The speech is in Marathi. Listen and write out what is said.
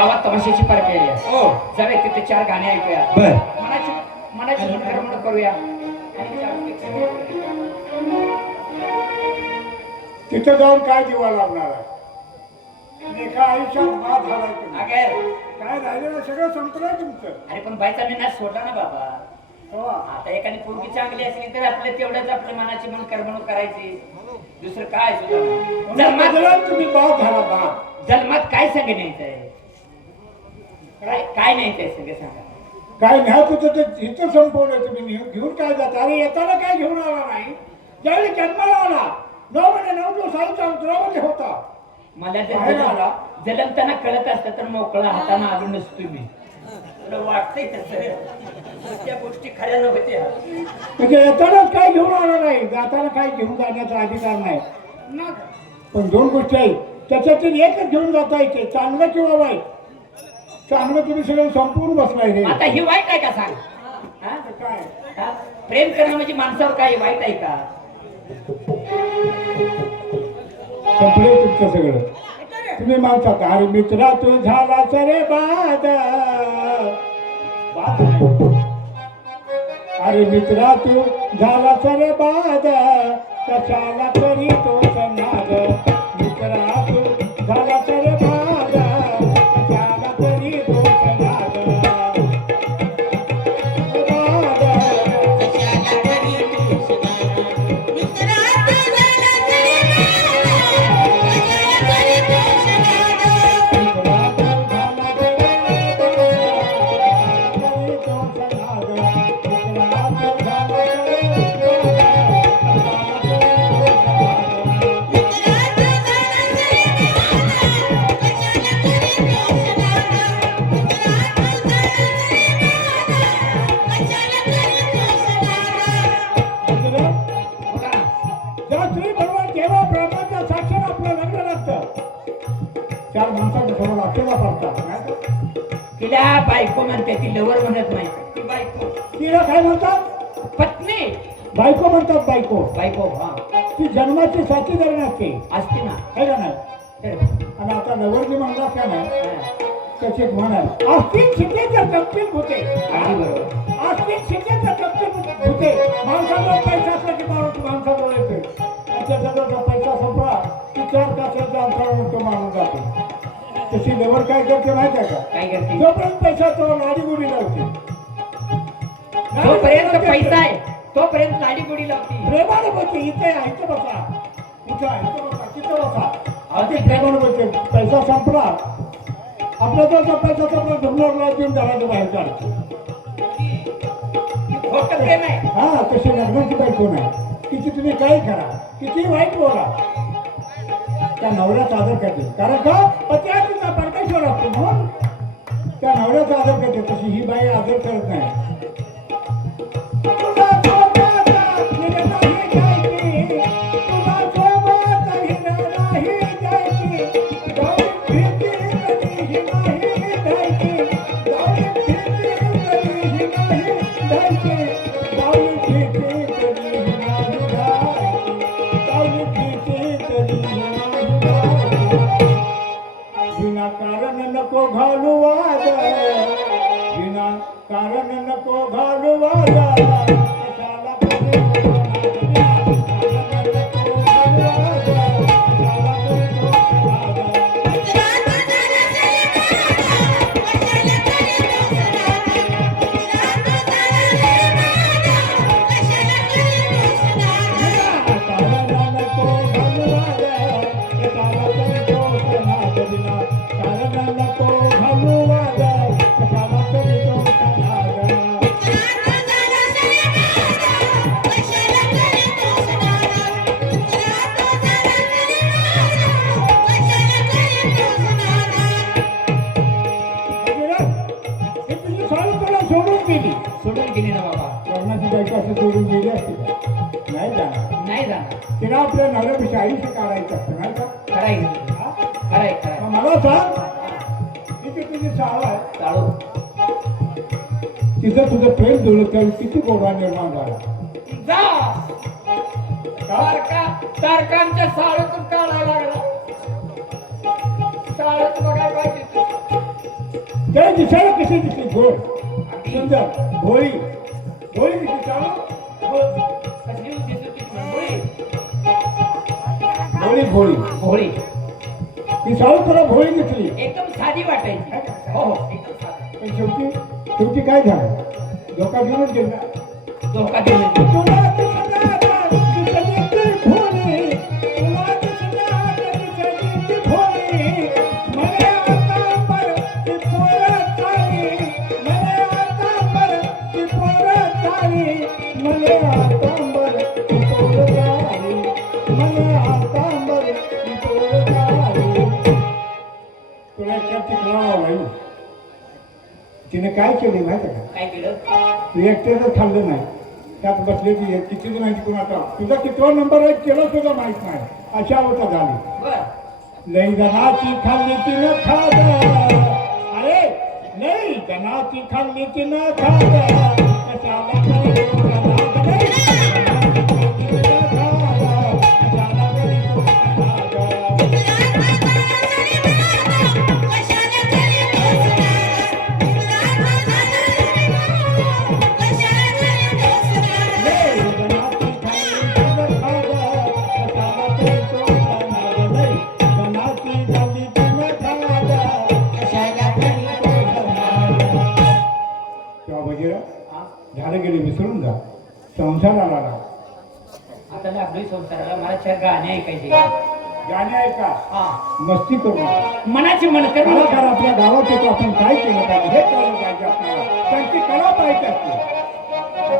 गावात तमाशाची पार केली आहे. हो जाऊया तिथे 4 गाणे ऐकूया. बर मनाची मनाची मनकरमण करूया. तिथं जाऊन काय जीवा लागणार आहे? एका आयुष्यात बाद झालाय तुम्ही. अगे काय राहिलेलं सगळं संपलंय तुमचं. अरे पण बायचा मी नाच सोडला ना बाबा. हो. आता एखादी पोरगी चांगली असली तर आपल्या तेवढ्याच आपल्या मनाची मन करमणूक करायची. दुसरं काय सुद्धा जन्मात जन्मात तुम्ही बाद झाला बाद. जन्मात काय सांगे न्यायचंय? काय काय न्यायचंय सगळे सांगा. काय न्यायचं तर इथं संपवलं तुम्ही. घेऊन काय जाता? अरे येताना काय घेऊन आला नाही. ज्यावेळी जन्माला आला 9 महिने 9 दिवस आईच्या उतरामध्ये होता. मला बाहेर जर आला. जलमताना कळत असतं तर मोकळा हाताने आलो नसतो मी. तुला वाटतंय तसं त्या गोष्टी खऱ्या नव्हत्या. म्हणजे येतानाच काय घेऊन आला नाही, जाताना काय घेऊन जाण्याचा अधिकार नाही. पण 2 गोष्टी आहेत त्याच्यातील एकच घेऊन जाता येते, चांगलं किंवा वाईट. चांगलं तुम्ही सगळं संपून बसलाय रे. आता ही वाईट आहे का सांग? हा? काय हा? प्रेम करणं म्हणजे माणसावर काय वाईट आहे का? संपले तुमचं सगळं. तुम्ही माणसात अरे मित्रा तू झाला सरे बाद. बाद नाही. अरे मित्रा तू झाला सरे बाद, कशाला करी तो संनाद. मित्रा तू झाला सरे बाद, कशाला करी तो संनाद. चार माणसाच्या समोर अकेला पडतात. तिला बायको म्हणते, ती लवर म्हणत नाही. ती बायको. तिला काय म्हणतात? पत्नी. बायको म्हणतात. बायको बायको हा ती जन्माची साथीदार नसते, असते ना. है का नाही? तर, आणि आता नवरजी म्हणला का नाही हा, त्याचे एक म्हण आहे, आस्तीन शिकेच्या गप्पीत होते. अगदी बरोबर. आस्तीन शिकेच्या गप्पीत होते. माणसाजवळ पैसा असला की माणूस माणसाजवळ येते. आणि त्याच्याजवळ पैसा संपला की 4 तासाच्या अंतरावर तो माणूस जातो. तशी लेवर काय करते माहिती आहे का? काय करते? जोपर्यंत पैसा तो लाडी गोडी लावते. जोपर्यंत पैसा आहे तोपर्यंत लाडी गोडी लावती. प्रेमाने बोलते इथे आहे, इथे बसा, कुठं आहे, इथे बसा, तिथे बसा. अगदी प्रेमाने बोलते. पैसा संपला आपला जो पैसा संपला ढुंगणाला देऊन घराच्या बाहेर काढतो. खोटं प्रेम आहे. हा तशी लग्नाची बायको नाही. तिची तुम्ही काही करा, किती वाईट बोला, त्या नवऱ्याचा आदर करते. कारण का पती हा तिचा परमेश्वर असतो म्हणून त्या नवऱ्याचा आदर करते. तशी ही बाई आदर करत नाही. विनाकारण नको घालू वाद, विनाकारण नको घालू वाद. कशाला करी सोडून गेली ना बाबा. लग्नाची बायको असं सोडून गेली असते का? नाही जाणार. नाही जाणार. तिला आपल्या नवऱ्यापेक्षा आयुष्य काढायचं असतं नाही का? खराय हा? खराय खराय. मग मला सांग, किती तुझी चाळ आहे, चालू तिथं तुझं प्रेम जुळलं त्यावेळी किती गोडवा निर्माण झाला. जा सारखा सारखा आमच्या साळूतून काढायला लागला. साळूत बघायला पाहिजे. त्याला दिसायला कशी दिसते गोड सुंदर भोळी भोळी दिसते चालू कसली होती सुट्टी मुंबई भोळी भोळी होळी ती साळू तुला भोळी दिसली एकदम साधी वाटायची हो हो एकदम साधी पण शेवटी शेवटी काय झालं धोका घेऊनच गेला धोका देऊन तुला दिसणार दिसली ती भोळी तुला दिसणार दिसली ती भोळी मने आता पर ती पोरं चाली मने आता पर ती पोरं चाली मने आता पर ती पोरं चाली मने आता पर ती पोरं चाली तुला एकटी करावं लागेल तिने काय केले माहिती का काय केलं तू एकट्याचं खाल्लं नाही त्यात बसले ती किती जणांची कुणाचा तुझा कितवा नंबर आहे केलं सुद्धा माहित नाही अशा अवस्था झाली बर लई जनाची खाल्ली तिनं खाद अरे लई जनाची खाल्ली तिनं खाद कशाला करी तो जनाद नाही? जनाची खाल्ली तिनं खाद, कशाला करी तो जनाद? झालं गेले विसरून जा संसाराला राहा आता लागलोय संसाराला मला चार गाणे ऐकायचे गाणे ऐका हा मस्ती करू नका. मनाची मन कर कलाकार आपल्या गावात येतो आपण काय केलं पाहिजे हे कळलं पाहिजे आपल्याला त्यांची कला पाहिजे असते